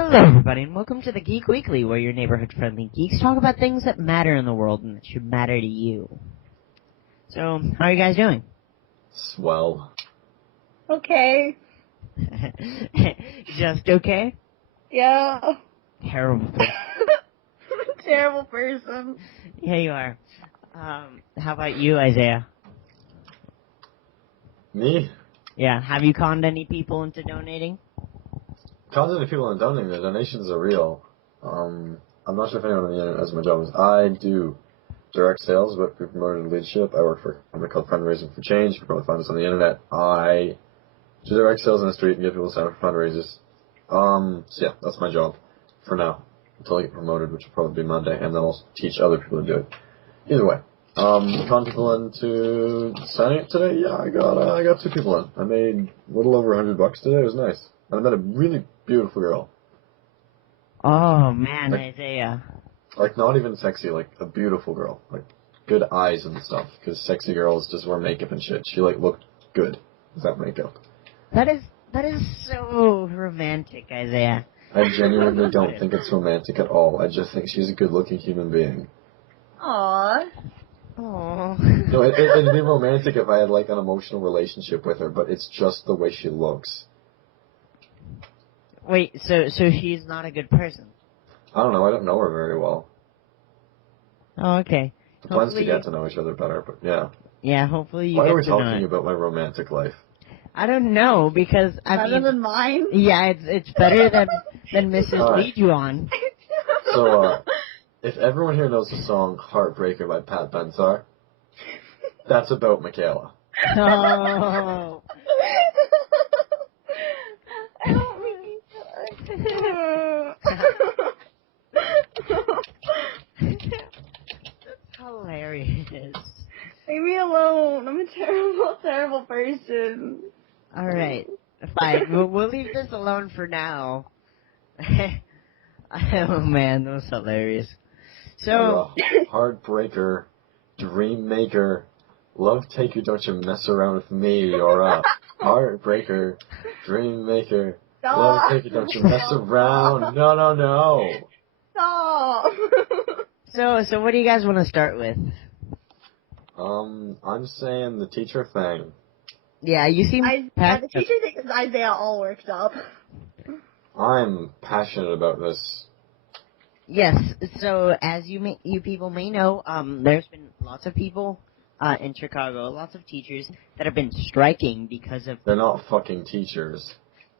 Hello, everybody, and welcome to the Geek Weekly, where your neighborhood-friendly geeks talk about things that matter in the world and that should matter to you. So, how are you guys doing? Swell. Okay. Just okay? Yeah. Terrible. Terrible person. Yeah, you are. How about you, Isaiah? Me? Yeah, have you conned any people into donating? Constantly people are donating. The donations are real. I'm not sure if anyone on the internet knows my job is. I do direct sales, but we promoted leadership. I work for a company called Fundraising for Change. You can probably find us on the internet. I do direct sales on the street and get people to sign up for fundraisers. So yeah, that's my job for now until I get promoted, which will probably be Monday, and then I'll teach other people to do it. Either way, con people into signing up today. Yeah, I got 2 people in. I made a little over $100 today. It was nice. I met a really beautiful girl. Oh, man, Isaiah. Like, not even sexy, like, a beautiful girl. Like, good eyes and stuff. Because sexy girls just wear makeup and shit. She, like, looked good without makeup. That is so romantic, Isaiah. I genuinely don't think it's romantic at all. I just think she's a good-looking human being. Aww. Aww. No, it'd be romantic if I had, like, an emotional relationship with her, but it's just the way she looks. Wait, so she's not a good person? I don't know. I don't know her very well. Oh, okay. The plan's to get to know each other better, but yeah. Yeah, hopefully you Why get are we to know talking it. about my romantic life? I don't know, because Better than mine? Yeah, it's better than Mrs. Alright. Lijuan. So, if everyone here knows the song Heartbreaker by Pat Benatar, that's about Michaela. Oh. I don't mean That's hilarious. Leave me alone. I'm a terrible, terrible person. Alright, fine. We'll leave this alone for now. Oh man, that was hilarious. So, Heartbreaker, Dream Maker, Love Taker, don't you mess around with me, or Heartbreaker, Dream Maker, Love Taker, don't you mess around. No. Stop. so what do you guys want to start with? I'm saying the teacher thing. Yeah, you seem the teacher thinks Isaiah all worked up. I'm passionate about this. Yes, so as you people may know, there's been lots of people in Chicago, lots of teachers that have been striking because of... They're not fucking teachers.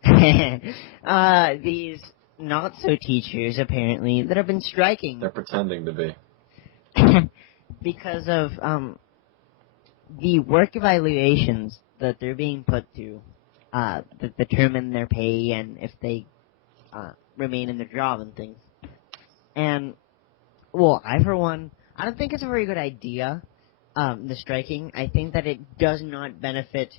These not-so-teachers, apparently, that have been striking. They're pretending to be. Because of the work evaluations that they're being put through that determine their pay and if they remain in their job and things. And, well, I, for one, I don't think it's a very good idea, the striking. I think that it does not benefit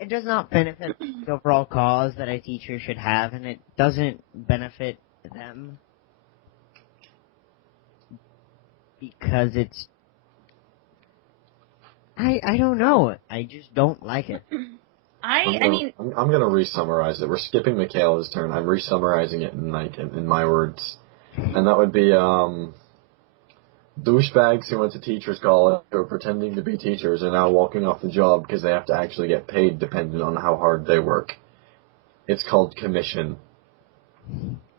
the overall cause that a teacher should have, and it doesn't benefit them because it's... I don't know. I just don't like it. I'm gonna re-summarize it. We're skipping Michaela's turn. I'm re-summarizing it in my words. And that would be, douchebags who went to teachers college or pretending to be teachers are now walking off the job because they have to actually get paid depending on how hard they work. It's called commission.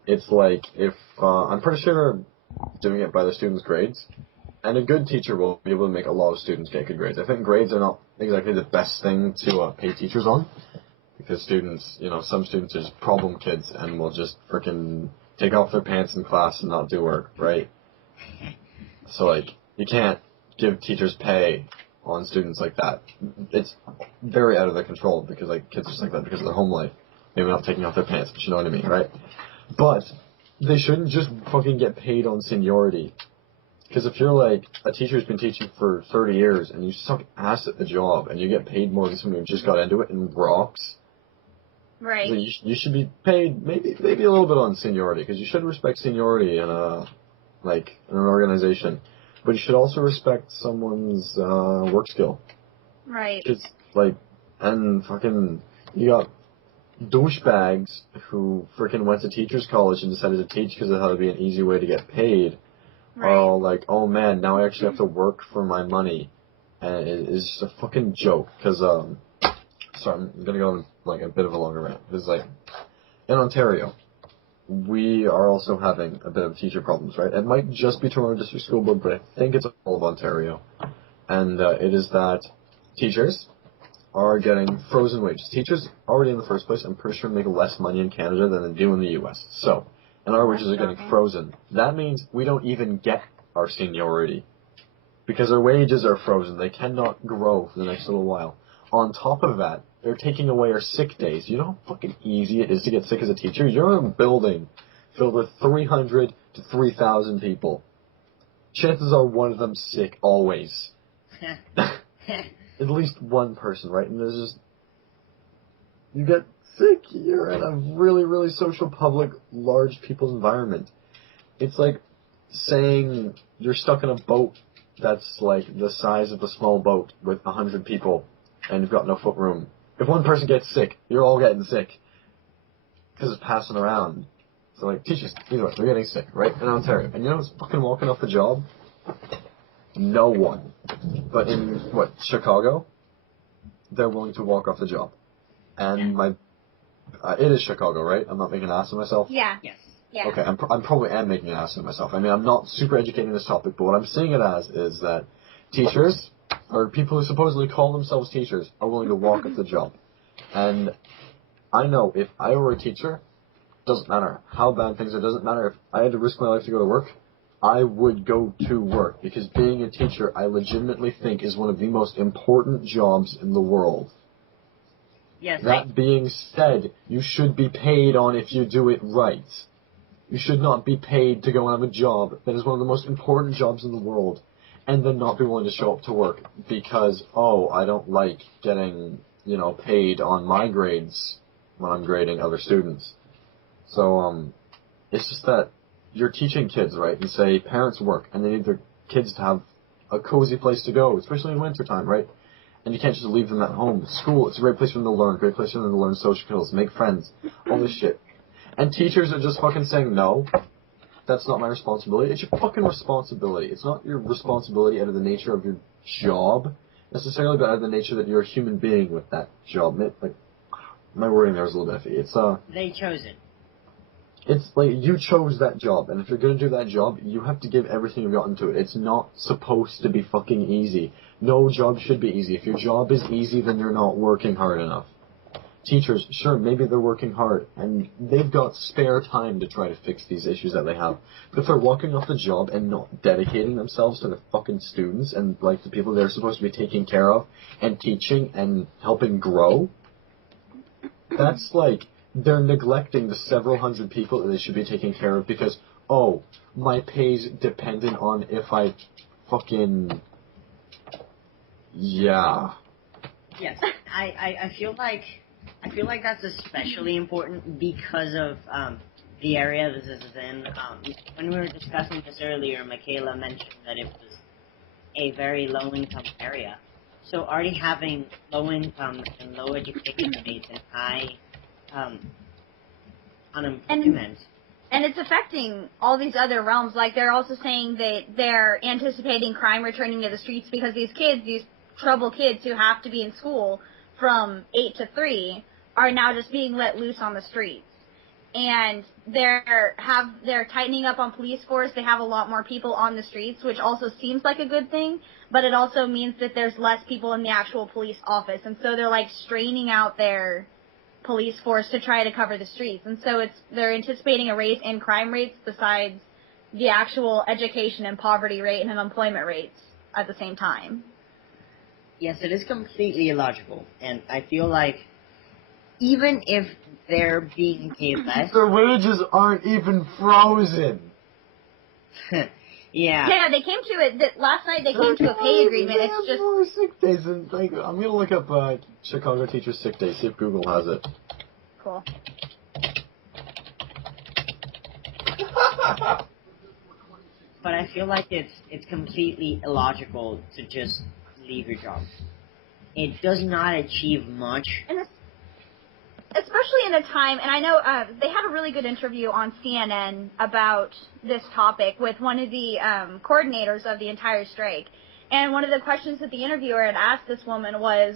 It's like if, I'm pretty sure they're doing it by the students' grades. And a good teacher will be able to make a lot of students get good grades. I think grades are not exactly the best thing to pay teachers on. Because students, some students are just problem kids and will just frickin' take off their pants in class and not do work, right? So, like, you can't give teachers pay on students like that. It's very out of their control because, like, kids are just like that because of their home life. Maybe not taking off their pants, but you know what I mean, right? But they shouldn't just fucking get paid on seniority. Because if you're, like, a teacher who's been teaching for 30 years and you suck ass at the job and you get paid more than someone who just got into it and rocks, right? So you should be paid maybe a little bit on seniority, because you should respect seniority in an organization, but you should also respect someone's work skill. Right. It's like, and fucking, you got douchebags who freaking went to teachers college and decided to teach because it had to be an easy way to get paid are all like, oh man, now I actually have to work for my money. And it's just a fucking joke, because, sorry, I'm gonna go on, like, a bit of a longer rant. It's like, in Ontario, we are also having a bit of teacher problems, right? It might just be Toronto District School Board, but I think it's all of Ontario. And, it is that teachers are getting frozen wages. Teachers, already in the first place, I'm pretty sure make less money in Canada than they do in the US. So, and our wages are getting frozen. That means we don't even get our seniority. Because our wages are frozen. They cannot grow for the next little while. On top of that, they're taking away our sick days. You know how fucking easy it is to get sick as a teacher? You're in a building filled with 300 to 3,000 people. Chances are one of them's sick always. At least one person, right? And there's just... You get sick. You're in a really, really social, public, large people's environment. It's like saying you're stuck in a boat that's like the size of a small boat with 100 people and you've got no foot room. If one person gets sick, you're all getting sick. Because it's passing around. So like, teachers, either way, they're getting sick, right? In Ontario. And you know who's fucking walking off the job? No one. But in, Chicago? They're willing to walk off the job. And it is Chicago, right? I'm not making an ass of myself? Yeah. Yes. Yeah. Okay, I'm probably making an ass of myself. I mean, I'm not super educated in this topic, but what I'm seeing it as is that teachers, or people who supposedly call themselves teachers, are willing to walk off the job. And I know if I were a teacher, doesn't matter how bad things are, doesn't matter if I had to risk my life to go to work, I would go to work. Because being a teacher, I legitimately think is one of the most important jobs in the world. Yes. That being said, you should be paid on if you do it right. You should not be paid to go and have a job that is one of the most important jobs in the world and then not be willing to show up to work because, I don't like getting, paid on my grades when I'm grading other students. So, it's just that you're teaching kids, right? And say parents work and they need their kids to have a cozy place to go, especially in wintertime, right? And you can't just leave them at home. School, it's a great place for them to learn, great place for them to learn social skills, make friends, all this shit. And teachers are just fucking saying, no, that's not my responsibility. It's your fucking responsibility. It's not your responsibility out of the nature of your job, necessarily, but out of the nature that you're a human being with that job. Like, my wording there was a little bit iffy. They chose it. It's like, you chose that job, and if you're gonna do that job, you have to give everything you've got into it. It's not supposed to be fucking easy. No job should be easy. If your job is easy, then you're not working hard enough. Teachers, sure, maybe they're working hard, and they've got spare time to try to fix these issues that they have. But if they're walking off the job and not dedicating themselves to the fucking students and, like, the people they're supposed to be taking care of and teaching and helping grow, that's like, they're neglecting the several hundred people that they should be taking care of because, my pay's dependent on if I fucking... Yeah. Yes, I feel like that's especially important because of the area this is in. When we were discussing this earlier, Michaela mentioned that it was a very low-income area. So already having low income and low education rates and high unemployment. And it's affecting all these other realms. Like, they're also saying that they're anticipating crime returning to the streets because these kids, these troubled kids who have to be in school from 8 to 3, are now just being let loose on the streets. And they're tightening up on police force. They have a lot more people on the streets, which also seems like a good thing, but it also means that there's less people in the actual police office. And so they're, like, straining out their police force to try to cover the streets. And so they're anticipating a raise in crime rates besides the actual education and poverty rate and unemployment rates at the same time. Yes, it is completely illogical, and I feel like even if they're being paid less... Their wages aren't even frozen! Yeah. Yeah, they came to it, last night they came to a pay agreement, it's just... More sick days, and, like, I'm gonna look up, Chicago teacher sick days, see if Google has it. Cool. But I feel like it's completely illogical to just leave your job. It does not achieve much. And especially in a time, and I know they had a really good interview on CNN about this topic with one of the coordinators of the entire strike. And one of the questions that the interviewer had asked this woman was,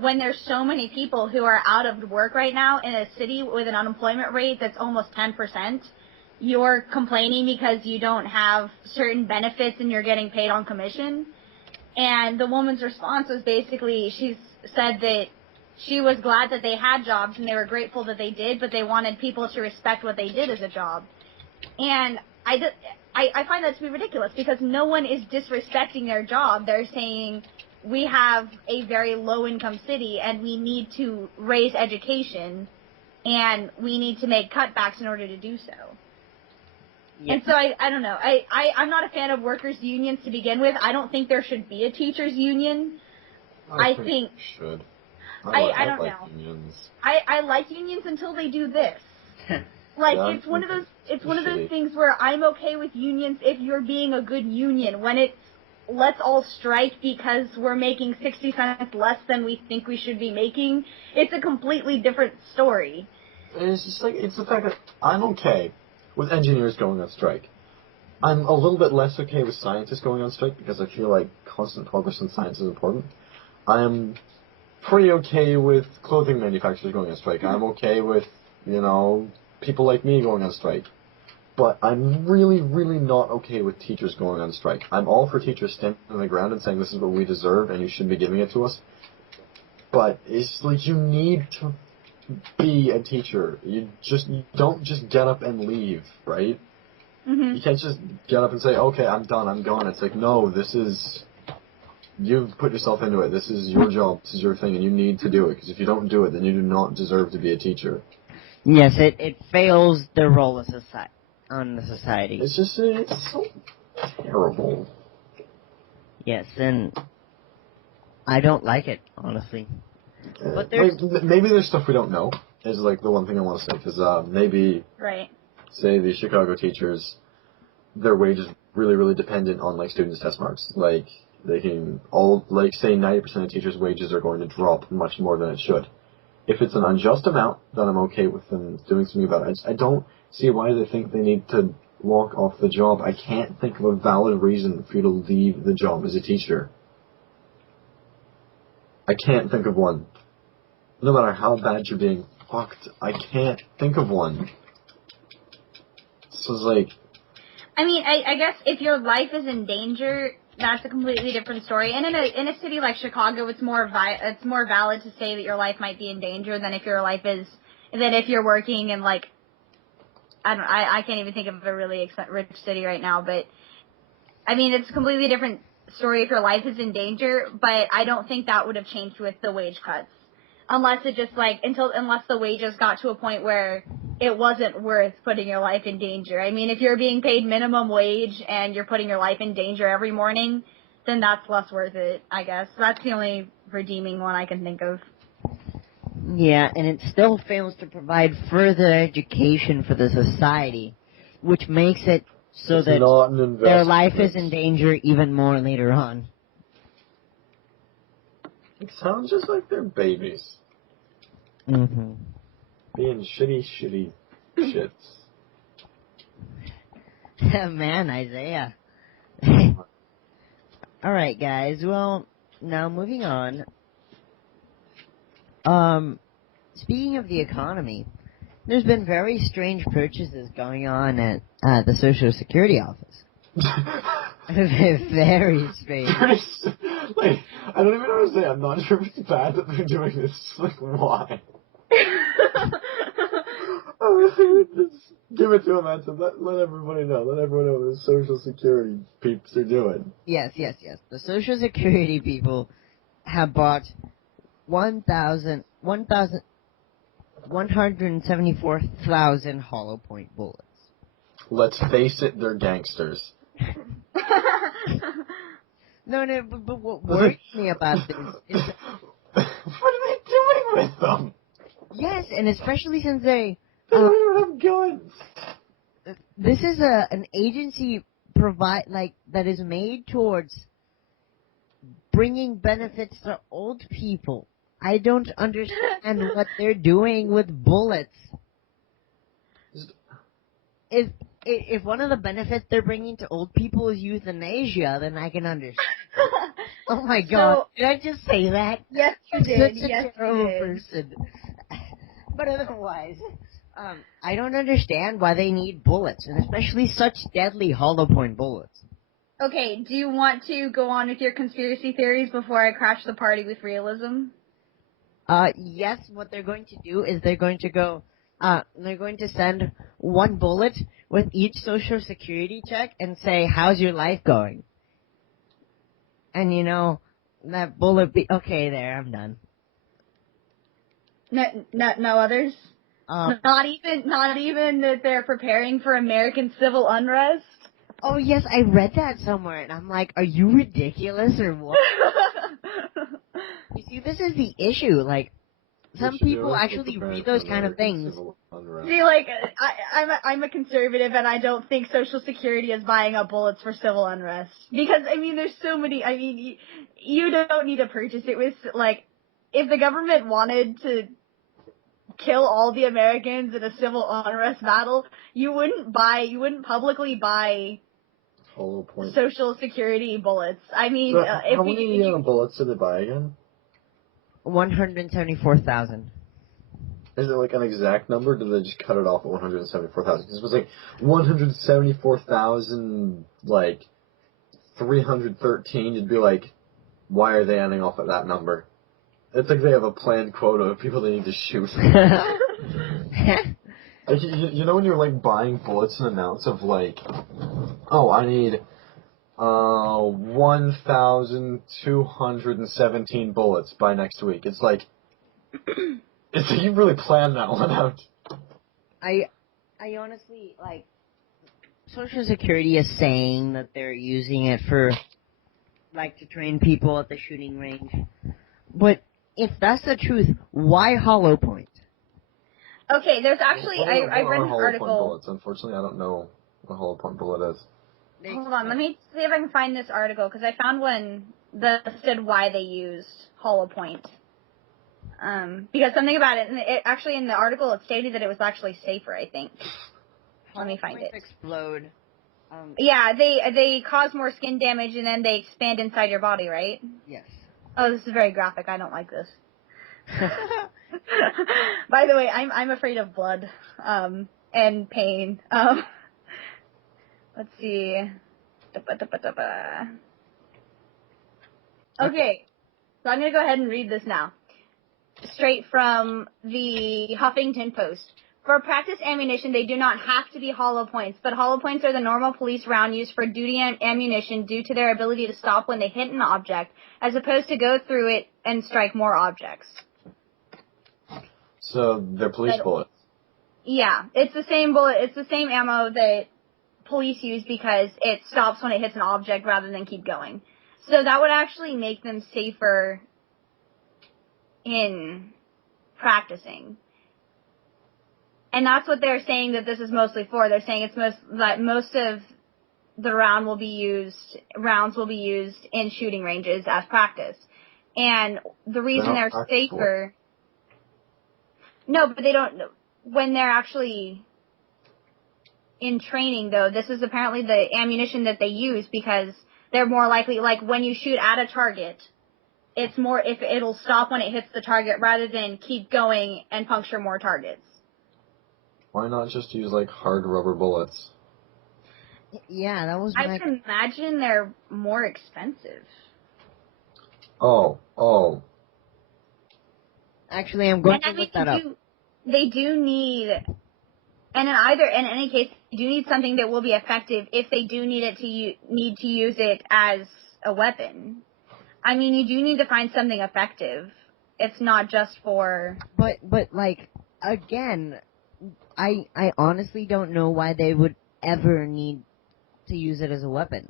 when there's so many people who are out of work right now in a city with an unemployment rate that's almost 10%, you're complaining because you don't have certain benefits and you're getting paid on commission? And the woman's response was basically, she said that she was glad that they had jobs and they were grateful that they did, but they wanted people to respect what they did as a job. And I find that to be ridiculous, because no one is disrespecting their job. They're saying, we have a very low-income city, and we need to raise education, and we need to make cutbacks in order to do so. Yeah. And so I don't know. I'm not a fan of workers' unions to begin with. I don't think there should be a teachers' union. I think should. I don't know. Unions. I like unions until they do this. Like, yeah, it's one of those things where I'm okay with unions if you're being a good union. When it's, let's all strike because we're making 60 cents less than we think we should be making, it's a completely different story. And it's just like, it's the fact that I'm okay with engineers going on strike. I'm a little bit less okay with scientists going on strike because I feel like constant progress in science is important. I'm pretty okay with clothing manufacturers going on strike. I'm okay with, people like me going on strike. But I'm really, really not okay with teachers going on strike. I'm all for teachers standing on the ground and saying this is what we deserve and you should be giving it to us. But it's like, you need to be a teacher. You don't just get up and leave, right? Mm-hmm. You can't just get up and say, okay, I'm done, I'm gone. It's like, no, you've put yourself into it. This is your job. This is your thing, and you need to do it. Because if you don't do it, then you do not deserve to be a teacher. Yes, it fails the role of on the society. It's so terrible. Yes, and I don't like it, honestly. But maybe there's stuff we don't know, is like the one thing I want to say, because maybe, right, say the Chicago teachers, their wage is really, really dependent on, like, students' test marks. Like, they can say 90% of teachers' wages are going to drop much more than it should. If it's an unjust amount, then I'm okay with them doing something about it. I don't see why they think they need to walk off the job. I can't think of a valid reason for you to leave the job as a teacher. I can't think of one. No matter how bad you're being fucked, I can't think of one. So it's like... I mean, I guess if your life is in danger, that's a completely different story. And in a city like Chicago, it's more valid to say that your life might be in danger than if you're working in, like, I can't even think of a really rich city right now, but I mean, it's a completely different story if your life is in danger, but I don't think that would have changed with the wage cuts. Unless the wages got to a point where it wasn't worth putting your life in danger. I mean, if you're being paid minimum wage and you're putting your life in danger every morning, then that's less worth it, I guess. That's the only redeeming one I can think of. Yeah, and it still fails to provide further education for the society, which makes it so that their life is in danger even more later on. It sounds just like they're babies. Mm-hmm. Being shitty shits. Man, Isaiah. Alright, guys. Well, now moving on. Speaking of the economy, there's been very strange purchases going on at the Social Security office. Very strange. Like, I don't even know what to say. I'm not sure if it's bad that they're doing this. Like, why? Just give it to them, Anson. Let everybody know. Let everyone know what the Social Security peeps are doing. Yes. The Social Security people have bought 174,000 hollow point bullets. Let's face it, they're gangsters. No, but what worries me about this is... What are they doing with them? Yes, and especially since they don't even have guns. This is an agency that is made towards bringing benefits to old people. I don't understand what they're doing with bullets. If one of the benefits they're bringing to old people is euthanasia, then I can understand. Oh my god, did I just say that? Yes, you I'm did. such a Yes, you terrible did. person. But otherwise, I don't understand why they need bullets, and especially such deadly hollow point bullets. Okay, do you want to go on with your conspiracy theories before I crash the party with realism? Yes, what they're going to do is they're going to send one bullet with each social security check and say, how's your life going? And that bullet okay, there, I'm done. No others? Not even that they're preparing for American civil unrest? Oh yes, I read that somewhere, and I'm like, are you ridiculous or what? You see, this is the issue, like, some people actually read those kind of things. See, like, I'm a conservative, and I don't think Social Security is buying up bullets for civil unrest. Because, I mean, there's so many, I mean, you don't need to purchase it with, like, if the government wanted to kill all the Americans in a civil unrest battle, you wouldn't publicly buy Hollow point. Social Security bullets. I mean, so how many bullets did they buy again? 174,000. Is it like an exact number? Or did they just cut it off at 174,000? Because it was like 174,000, like 313. You'd be like, why are they ending off at that number? It's like they have a planned quota of people they need to shoot. Like, you know when you're like buying bullets in amounts of like, oh, I need 1,217 bullets by next week. It's like, you really planned that one out. I honestly, like, Social Security is saying that they're using it for, like, to train people at the shooting range. But if that's the truth, why hollow point? Okay, there's actually, I read an article. Bullets? Unfortunately, I don't know what a hollow point bullet is. Hold on, let me see if I can find this article, because I found one that said why they used hollow point. Because something about it, and actually in the article it stated that it was actually safer, I think. Let me find it. Explode. Yeah, they cause more skin damage and then they expand inside your body, right? Yes. Oh, this is very graphic. I don't like this. By the way, I'm afraid of blood, and pain. Let's see. Okay, so I'm gonna go ahead and read this now. Straight from the Huffington Post. For practice ammunition, they do not have to be hollow points, but hollow points are the normal police round used for duty ammunition due to their ability to stop when they hit an object, as opposed to go through it and strike more objects. So they're police bullets. Yeah, it's the same bullet. It's the same ammo that police use because it stops when it hits an object rather than keep going. So that would actually make them safer in practicing. And that's what they're saying that this is mostly for. They're saying it's most of the rounds will be used in shooting ranges as practice. And the reason they're safer. No, but they don't. When they're actually in training, though, this is apparently the ammunition that they use because they're more likely, like when you shoot at a target, it's more if it'll stop when it hits the target rather than keep going and puncture more targets. Why not just use like hard rubber bullets? Yeah, that was. I would imagine they're more expensive. Oh. Actually, I'm going to look that up. They do need, and in any case, they do need something that will be effective if they do need to use it as a weapon. I mean, you do need to find something effective. It's not just for. But like again, I honestly don't know why they would ever need to use it as a weapon.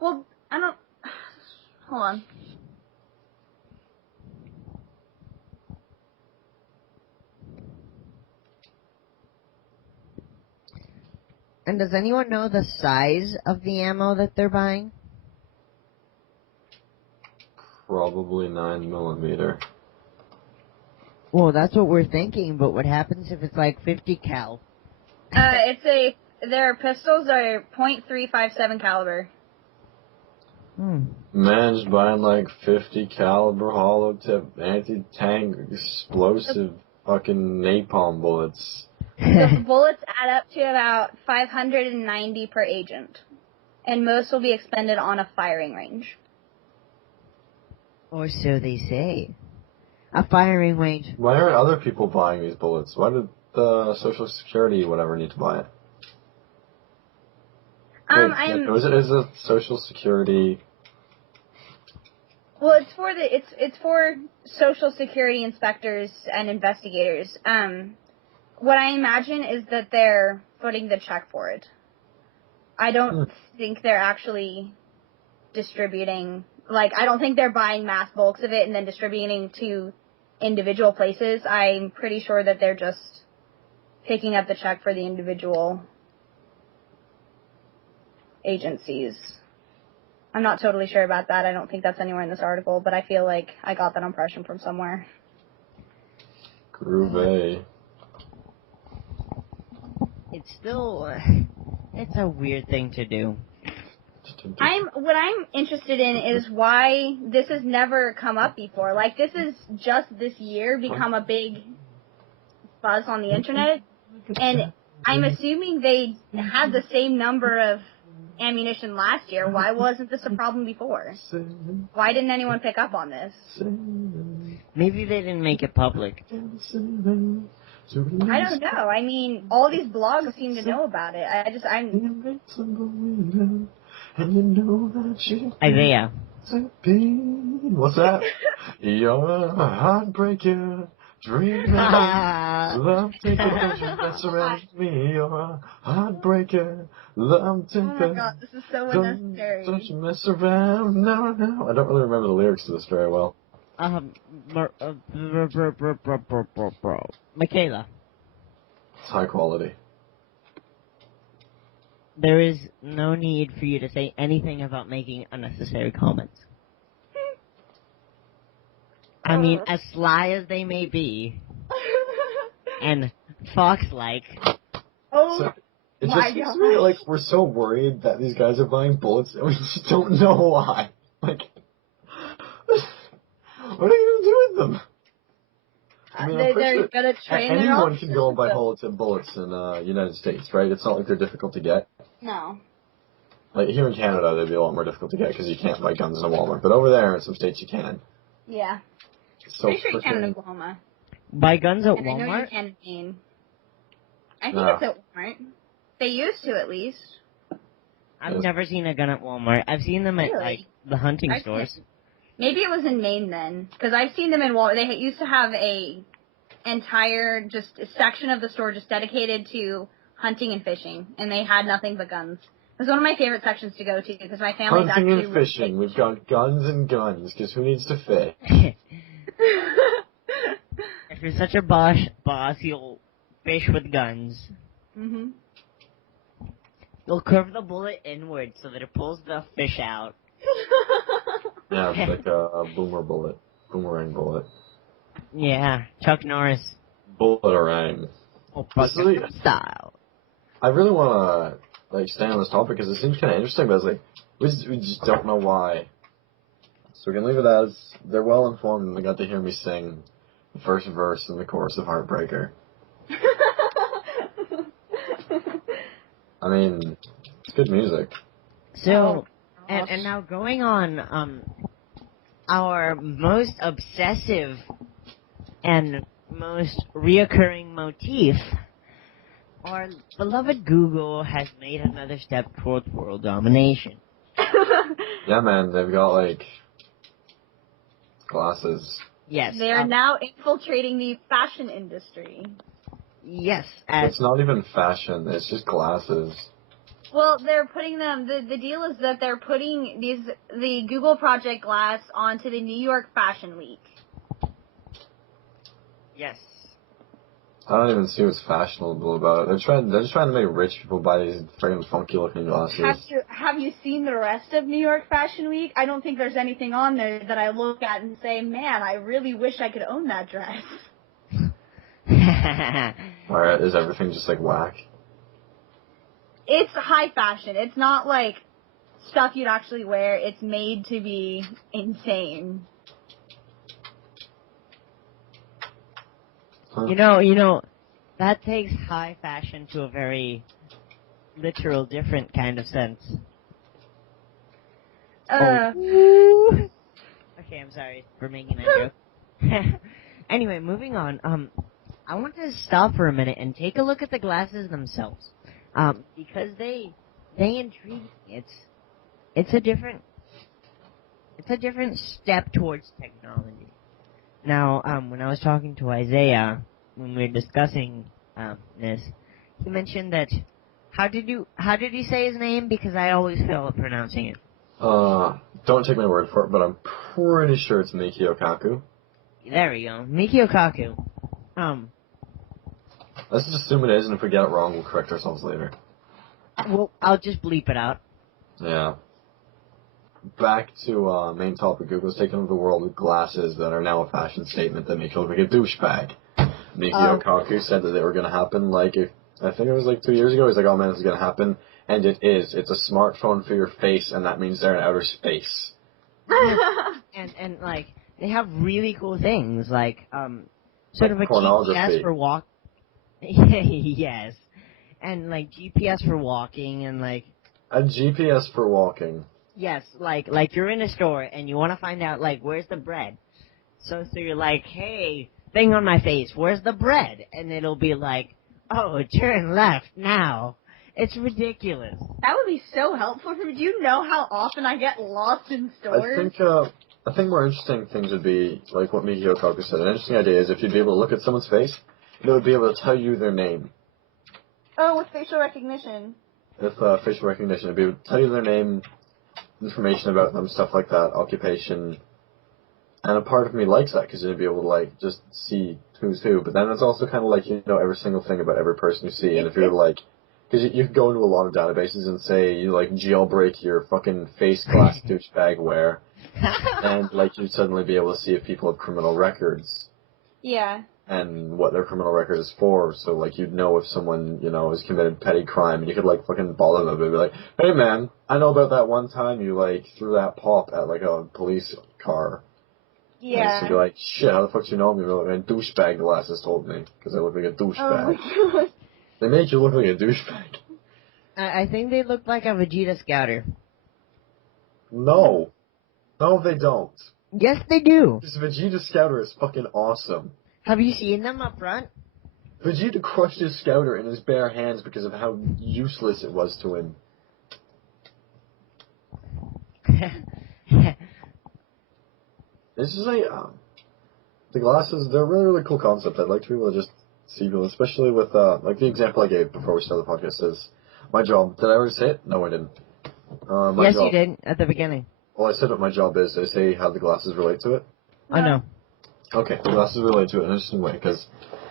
Well, I don't. Hold on. And does anyone know the size of the ammo that they're buying? Probably 9mm. Well, that's what we're thinking, but what happens if it's like 50 cal? Their pistols are .357 caliber. Man's buying like 50 caliber hollow tip anti-tank explosive fucking napalm bullets. The bullets add up to about 590 per agent, and most will be expended on a firing range. Or so they say. A firing range. Why are other people buying these bullets? Why did the Social Security whatever need to buy it? Is it Social Security? Well, it's for Social Security inspectors and investigators. What I imagine is that they're footing the check for it. I don't think they're actually distributing. Like, I don't think they're buying mass bulks of it and then distributing to individual places. I'm pretty sure that they're just picking up the check for the individual agencies. I'm not totally sure about that. I don't think that's anywhere in this article, but I feel like I got that impression from somewhere. Groovy. It's still... it's a weird thing to do. What I'm interested in is why this has never come up before. Like, this is just this year become a big buzz on the internet, and I'm assuming they had the same number of ammunition last year. Why wasn't this a problem before? Why didn't anyone pick up on this? Maybe they didn't make it public. I don't know. I mean, all these blogs seem to know about it. Isaiah. What's that? You're a heartbreaker, dream love taker, don't you mess around with me. You're a heartbreaker, love taker. Oh my god, this is so unnecessary. Don't you mess around, no. I don't really remember the lyrics to this very well. Michaela. It's high quality. There is no need for you to say anything about making unnecessary comments. I mean, as sly as they may be, and fox-like. Oh, it just seems to me like we're so worried that these guys are buying bullets, and we just don't know why. Like, what are you going to do with them? I mean, they're gonna train anyone can go and buy bullets in the United States, right? It's not like they're difficult to get. No. Like, here in Canada, they'd be a lot more difficult to get because you can't buy guns in a Walmart. But over there, in some states, you can. Yeah. So pretty sure you can in Oklahoma. Buy guns at and Walmart? I know you can in Maine. I think it's at Walmart. They used to, at least. I've never seen a gun at Walmart. I've seen them at, like, the hunting stores. Maybe it was in Maine then, because I've seen them in Walmart. They used to have a entire just a section of the store just dedicated to hunting and fishing, and they had nothing but guns. It was one of my favorite sections to go to because my family's hunting actually and fishing. We've got guns and guns because who needs to fish? If you're such a boss, you'll fish with guns. Mhm. You'll curve the bullet inward so that it pulls the fish out. Yeah, it's like a boomerang bullet. Yeah, Chuck Norris. Bullet-a-rang. Oh, style. I really want to stay on this topic because it seems kind of interesting, but it's like we just don't know why. So we can leave it as they're well informed and they got to hear me sing the first verse and the chorus of Heartbreaker. I mean, it's good music. So, and now going on, our most obsessive and most reoccurring motif, our beloved Google has made another step towards world domination. Yeah, man, they've got, glasses. Yes. They are now infiltrating the fashion industry. Yes. It's not even fashion, it's just glasses. Well, they're putting them, the deal is that they're putting the Google Project Glass onto the New York Fashion Week. Yes. I don't even see what's fashionable about it. They're just trying to make rich people buy these friggin' funky looking glasses. Have you seen the rest of New York Fashion Week? I don't think there's anything on there that I look at and say, man, I really wish I could own that dress. Alright, is everything just like whack? It's high fashion. It's not like stuff you'd actually wear. It's made to be insane. Huh. You know, that takes high fashion to a very literal, different kind of sense. Oh. Okay, I'm sorry for making that joke. Anyway, moving on. I want to stop for a minute and take a look at the glasses themselves. Because they intrigue me. It's a different step towards technology. Now, when I was talking to Isaiah, when we were discussing this, he mentioned that. How did he say his name? Because I always fail at pronouncing it. Don't take my word for it, but I'm pretty sure it's Mikio Kaku. There we go, Mikio Kaku. Let's just assume it is, and if we get it wrong, we'll correct ourselves later. Well, I'll just bleep it out. Yeah. Back to main topic. Google's taken over the world with glasses that are now a fashion statement that make you look like a douchebag. Mikio Kaku said that they were going to happen, I think it was 2 years ago. He's like, oh man, this is going to happen. And it is. It's a smartphone for your face, and that means they're in outer space. and they have really cool things, sort of a pornography. GPS for walk. Yes. And, GPS for walking, and, A GPS for walking. Yes, like you're in a store, and you want to find out, where's the bread? So you're like, hey, thing on my face, where's the bread? And it'll be like, oh, turn left now. It's ridiculous. That would be so helpful for me. Do you know how often I get lost in stores? I think more interesting things would be, like what Mikio Kaku said. An interesting idea is if you'd be able to look at someone's face, it would be able to tell you their name. Oh, with facial recognition. With facial recognition, it'd be able to tell you their name, information about them, stuff like that, occupation. And a part of me likes that, because you'd be able to, just see who's who. But then it's also kind of you know every single thing about every person you see. And if you're because you could go into a lot of databases and say, you jailbreak your fucking face glass douchebag wear. And, you'd suddenly be able to see if people have criminal records. Yeah. And what their criminal record is for. So, you'd know if someone, has committed petty crime. And you could, fucking bother them and be like, hey, man, I know about that one time you, threw that pop at, a police car. Yeah. And so be like, shit, how the fuck do you know me? You're like, douchebag glasses told me. Because I look like a douchebag. Oh, my God. They make you look like a douchebag. I think they look like a Vegeta Scouter. No. No, they don't. Yes, they do. This Vegeta Scouter is fucking awesome. Have you seen them up front? Vegeta crushed his Scouter in his bare hands because of how useless it was to him. It's just the glasses, they're a really, really cool concept. I'd like to be able to just see people, especially with, the example I gave before we started the podcast is my job. Did I already say it? No, I didn't. Yes, you did, at the beginning. Well, I said what my job is. Did I say how the glasses relate to it? I know. Okay, the glasses relate to it in an interesting way, because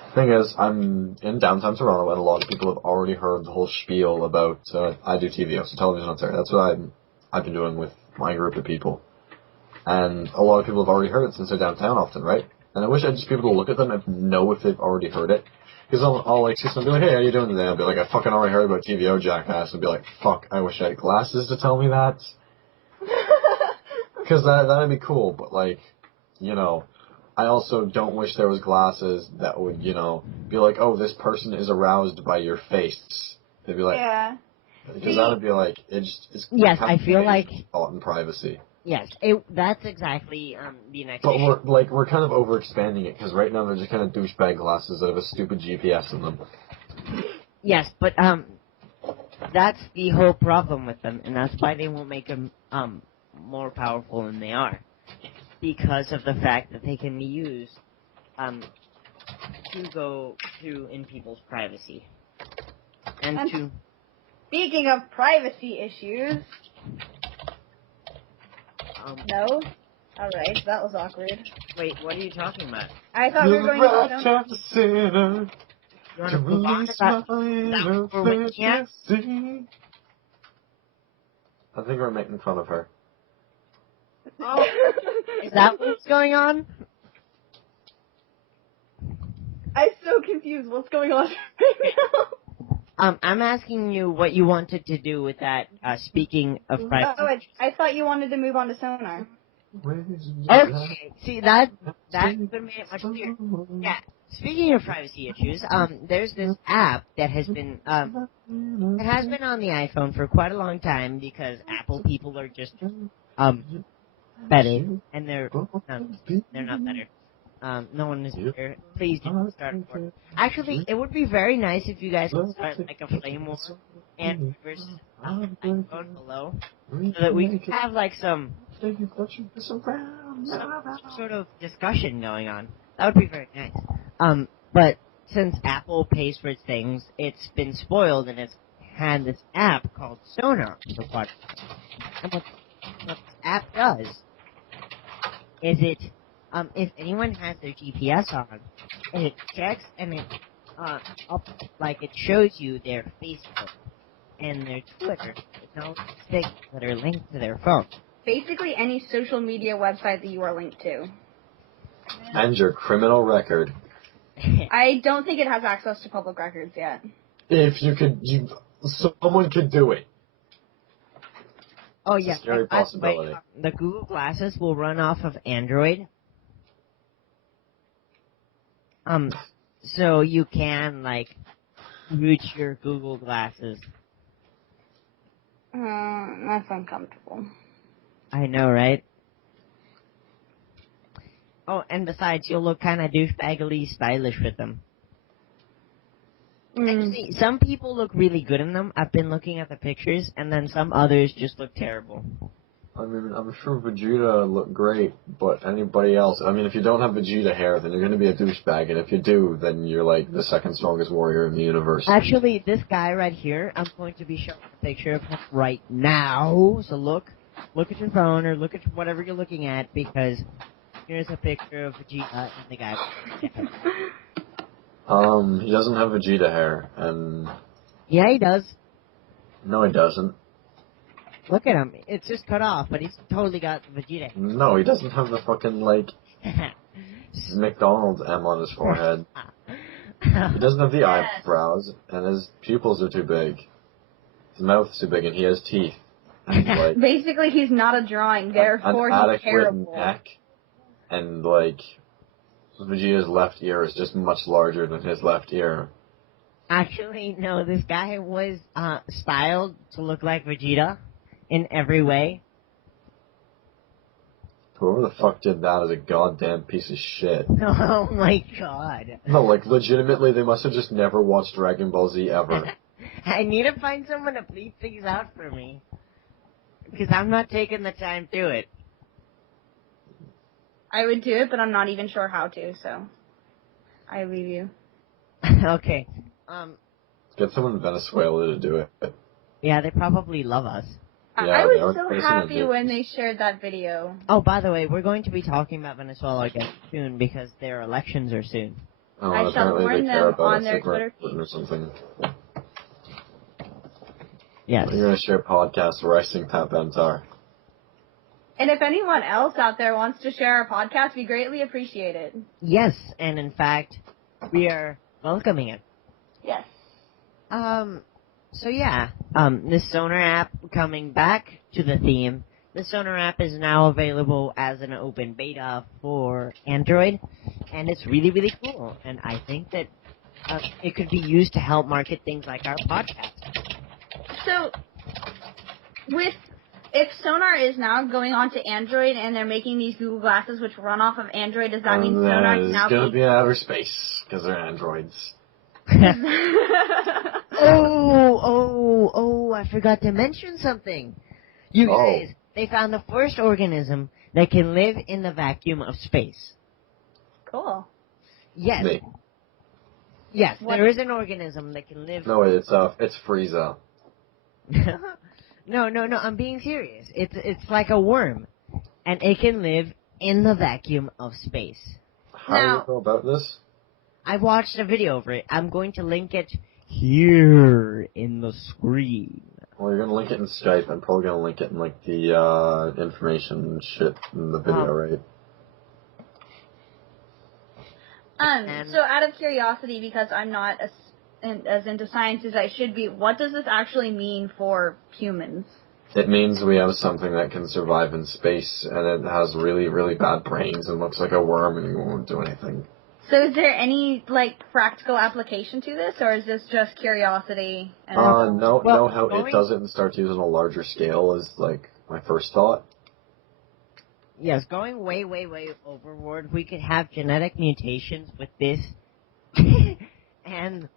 the thing is, I'm in downtown Toronto, and a lot of people have already heard the whole spiel about, I do TVO, so television on Saturday. That's what I've been doing with my group of people. And a lot of people have already heard it since they're downtown often, right? And I wish I'd just be able to look at them and know if they've already heard it. Because I'll see someone be like, hey, how you doing today? I'll be like, I fucking already heard about TVO, jackass. And be like, fuck, I wish I had glasses to tell me that. Because that'd be cool, but I also don't wish there was glasses that would, be like, oh, this person is aroused by your face. They'd be like, yeah. Because that would be it's yes, I feel like thought in privacy. Yes, that's exactly the next But issue. we're kind of overexpanding it, because right now they're just kind of douchebag glasses that have a stupid GPS in them. Yes, but that's the whole problem with them, and that's why they won't make them more powerful than they are, because of the fact that they can be used to go in people's privacy. And to... Speaking of privacy issues... No? Alright, that was awkward. Wait, what are you talking about? I thought we were going to... The sinner. You want to move on? Is that what we're looking at? I think we're making fun of her. Oh, is that what's going on? I'm so confused. What's going on right now? I'm asking you what you wanted to do with that, speaking of privacy. Oh, I thought you wanted to move on to Sonar. Okay, see, that could have made it much clearer. Yeah, speaking of privacy issues, there's this app that has been, it has been on the iPhone for quite a long time because Apple people are just, better, and they're not better. No one is here. Please do start a war. Actually, it would be very nice if you guys could start like a flame war and versus iPhone below, so that we could have like some sort of discussion going on. That would be very nice. But since Apple pays for its things, it's been spoiled and it's had this app called Sonar for podcasts. And what this app does is it, if anyone has their GPS on, it checks and it, it shows you their Facebook and their Twitter, and all these things that are linked to their phone. Basically any social media website that you are linked to. And your criminal record. I don't think it has access to public records yet. If you could, someone could do it. Oh It's yeah, a scary and by the way, possibility. the Google Glasses will run off of Android. So you can, root your Google Glasses. That's uncomfortable. I know, right? Oh, and besides, you'll look kind of douchebaggily stylish with them. And see, some people look really good in them. I've been looking at the pictures, and then some others just look terrible. I mean, I'm sure Vegeta looked great, but anybody else, I mean, if you don't have Vegeta hair, then you're going to be a douchebag, and if you do, then you're like the second strongest warrior in the universe. Actually, this guy right here, I'm going to be showing a picture of him right now. So look at your phone, or look at whatever you're looking at, because here's a picture of Vegeta and the guy. He doesn't have Vegeta hair, and... Yeah, he does. No, he doesn't. Look at him. It's just cut off, but he's totally got Vegeta. No, he doesn't have the fucking, McDonald's M on his forehead. He doesn't have the eyebrows, and his pupils are too big. His mouth's too big, and he has teeth. And, Basically, he's not a drawing, therefore an he's adequate terrible. neck, and, Vegeta's left ear is just much larger than his left ear. Actually, no, this guy was styled to look like Vegeta in every way. Whoever the fuck did that is a goddamn piece of shit. Oh my god. No, legitimately, they must have just never watched Dragon Ball Z ever. I need to find someone to bleep things out for me. Because I'm not taking the time to it. I would do it, but I'm not even sure how to, so I leave you. Okay. Get someone in Venezuela to do it. Yeah, they probably love us. Yeah, I they was are so listening happy to- when they shared that video. Oh, by the way, we're going to be talking about Venezuela again soon because their elections are soon. Oh, I shall apparently warn they care them about on us their if we're Twitter Britain or something. Yes. You're going to share podcasts where I sing Pat Bentar. And if anyone else out there wants to share our podcast, we greatly appreciate it. Yes, and in fact, we are welcoming it. Yes. So yeah, this Sonar app coming back to the theme. The Sonar app is now available as an open beta for Android, and it's really, really cool. And I think that it could be used to help market things like our podcast. So, if Sonar is now going on to Android and they're making these Google Glasses which run off of Android, does that mean Sonar can now It's going to be in outer space, because they're androids. Oh, I forgot to mention something. You guys, they found the first organism that can live in the vacuum of space. Cool. Yes. Me. Yes, What? there is an organism that can live... No, it's Frieza. No, I'm being serious. It's like a worm, and it can live in the vacuum of space. How do you know about this? I watched a video over it. I'm going to link it here in the screen. Well, you're gonna link it in Skype. I'm probably gonna link it in like the information shit in the video, right? So out of curiosity, because I'm not as into science as I should be, what does this actually mean for humans? It means we have something that can survive in space, and it has really, really bad brains and looks like a worm and won't do anything. So is there any, like, practical application to this, or is this just curiosity? No, how it does it and starts using a larger scale is, like, my first thought. Yes, going way, way, way overboard, we could have genetic mutations with this, and,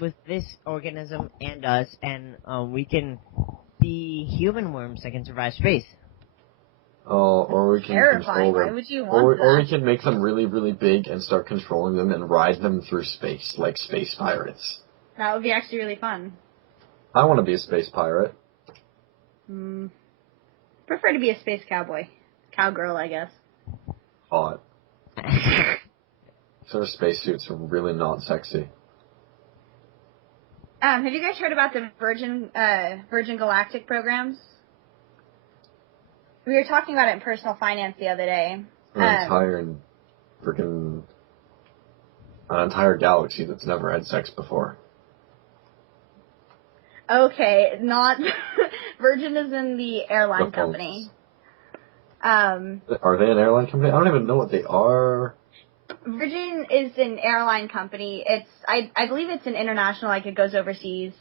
with this organism and us, and, we can be human worms that can survive space. Oh, or we can terrifying. control them. Why would you want that? Or we can make them really, really big and start controlling them and ride them through space, like space pirates. That would be actually really fun. I want to be a space pirate. Prefer to be a space cowboy. Cowgirl, I guess. Hot. So their spacesuits are really not sexy. Have you guys heard about the Virgin Galactic programs? We were talking about it in personal finance the other day. An entire galaxy that's never had sex before. Okay, not Virgin is in the airline company. Are they an airline company? I don't even know what they are. Virgin is an airline company. It's I believe it's an international, like it goes overseas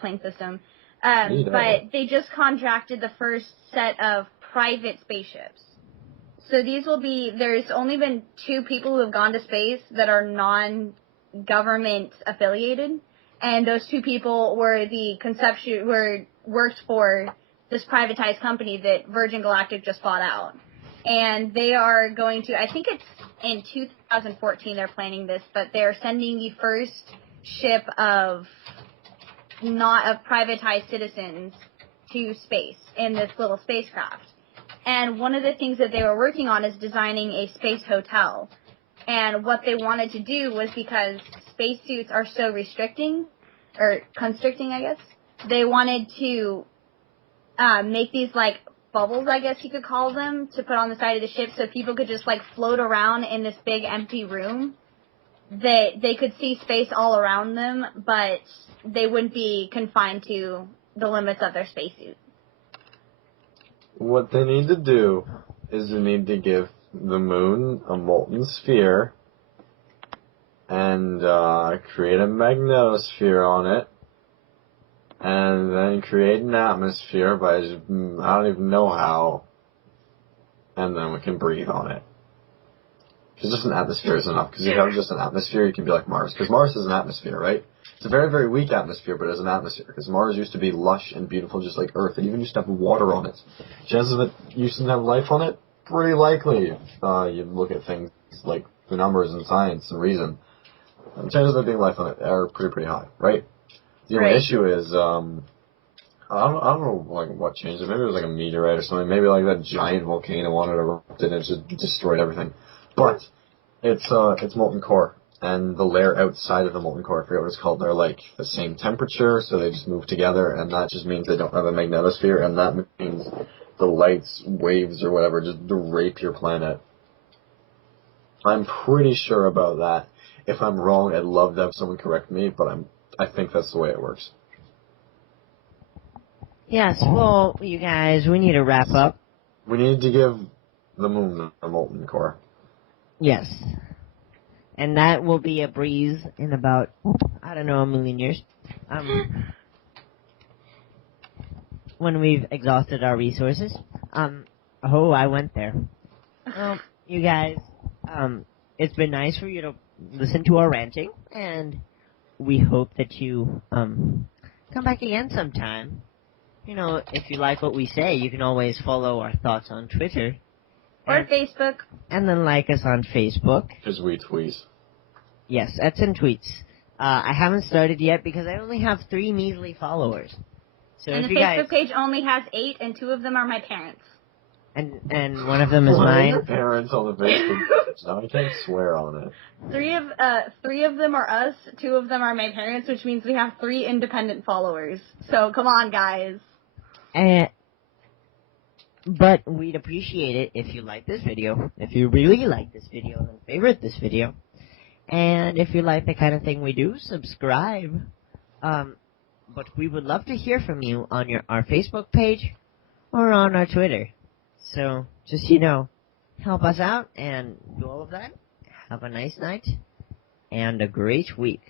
plane system. But they just contracted the first set of private spaceships. So these will be, there's only been 2 people who have gone to space that are non-government affiliated. And those 2 people were worked for this privatized company that Virgin Galactic just bought out. And they are going to, I think it's in 2014 they're planning this, but they're sending the first ship of privatized citizens to space in this little spacecraft. And one of the things that they were working on is designing a space hotel. And what they wanted to do was, because spacesuits are so constricting, I guess, they wanted to make these, like, bubbles, I guess you could call them, to put on the side of the ship so people could just, like, float around in this big empty room. They could see space all around them, but they wouldn't be confined to the limits of their spacesuit. What they need to do is they need to give the moon a molten sphere and create a magnetosphere on it, and then create an atmosphere by I don't even know how, and then we can breathe on it. Because just an atmosphere is enough. Because if you have just an atmosphere, you can be like Mars. Because Mars is an atmosphere, right? It's a very, very weak atmosphere, but it's an atmosphere. Because Mars used to be lush and beautiful just like Earth. It even used to have water on it. Chances of it used to have life on it? Pretty likely. You look at things like the numbers and science and reason. The chances of there being life on it are pretty high, right? The only issue is, I don't know like what changed it. Maybe it was like a meteorite or something. Maybe like that giant volcano on it erupted and it just destroyed everything. But it's molten core, and the layer outside of the molten core, I forget what it's called, they're like the same temperature, so they just move together, and that just means they don't have a magnetosphere, and that means the light's waves or whatever just rape your planet. I'm pretty sure about that. If I'm wrong, I'd love to have someone correct me, but I think that's the way it works. Yes, well, you guys, we need to wrap up. We need to give the moon a molten core. Yes. And that will be a breeze in about, I don't know, a million years. When we've exhausted our resources. I went there. Well, you guys, it's been nice for you to listen to our ranting, and we hope that you, come back again sometime. You know, if you like what we say, you can always follow our thoughts on Twitter. Or Facebook. And then like us on Facebook. Because we tweet. Yes, that's in tweets. I haven't started yet because I only have 3 measly followers. So and if the you Facebook guys... page only has 8, and 2 of them are my parents. And one of them is One of your mine. parents on the Facebook page. Now I can't swear on it. Three of them are us, two of them are my parents, which means we have 3 independent followers. So come on, guys. But we'd appreciate it if you like this video. If you really like this video, then favorite this video. And if you like the kind of thing we do, subscribe. But we would love to hear from you on our Facebook page or on our Twitter. So, just, help us out and do all of that. Have a nice night and a great week.